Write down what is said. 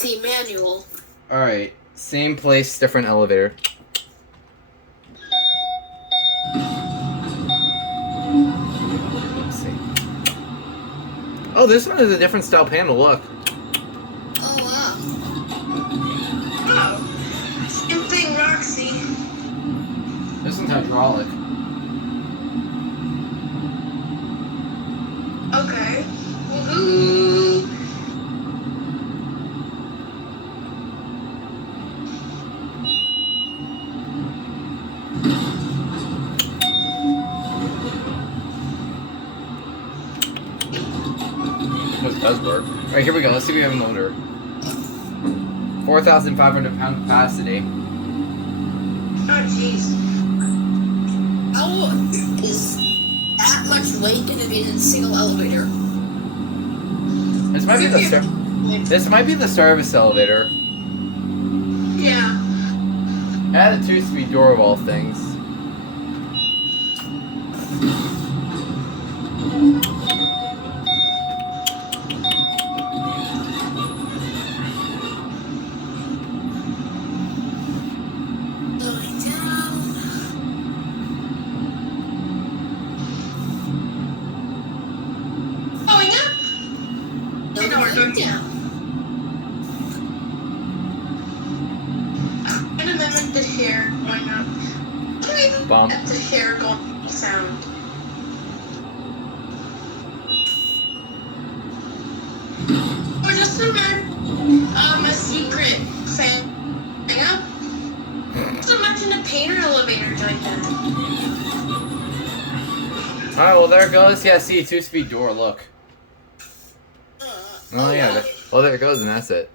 AC manual. Alright, same place, different elevator. Let's see. Oh, this one is a different style panel, look. Oh, wow. Oh, same thing, Roxy. This one's hydraulic. Okay. Woohoo! This does work. Alright, here we go. Let's see if we have a motor. 4,500 pound capacity. Oh, jeez. How is that much weight going to be in a single elevator? This might be the service elevator. Yeah. Add a 2-speed door of all things. Down. I'm gonna mimic the hair going up. Bump. At the hair going sound. Or just a secret thing up. Just imagine a painter elevator doing that. Alright, well there it goes. Yeah, see, 2-speed door, look. Oh yeah, well there it goes and that's it.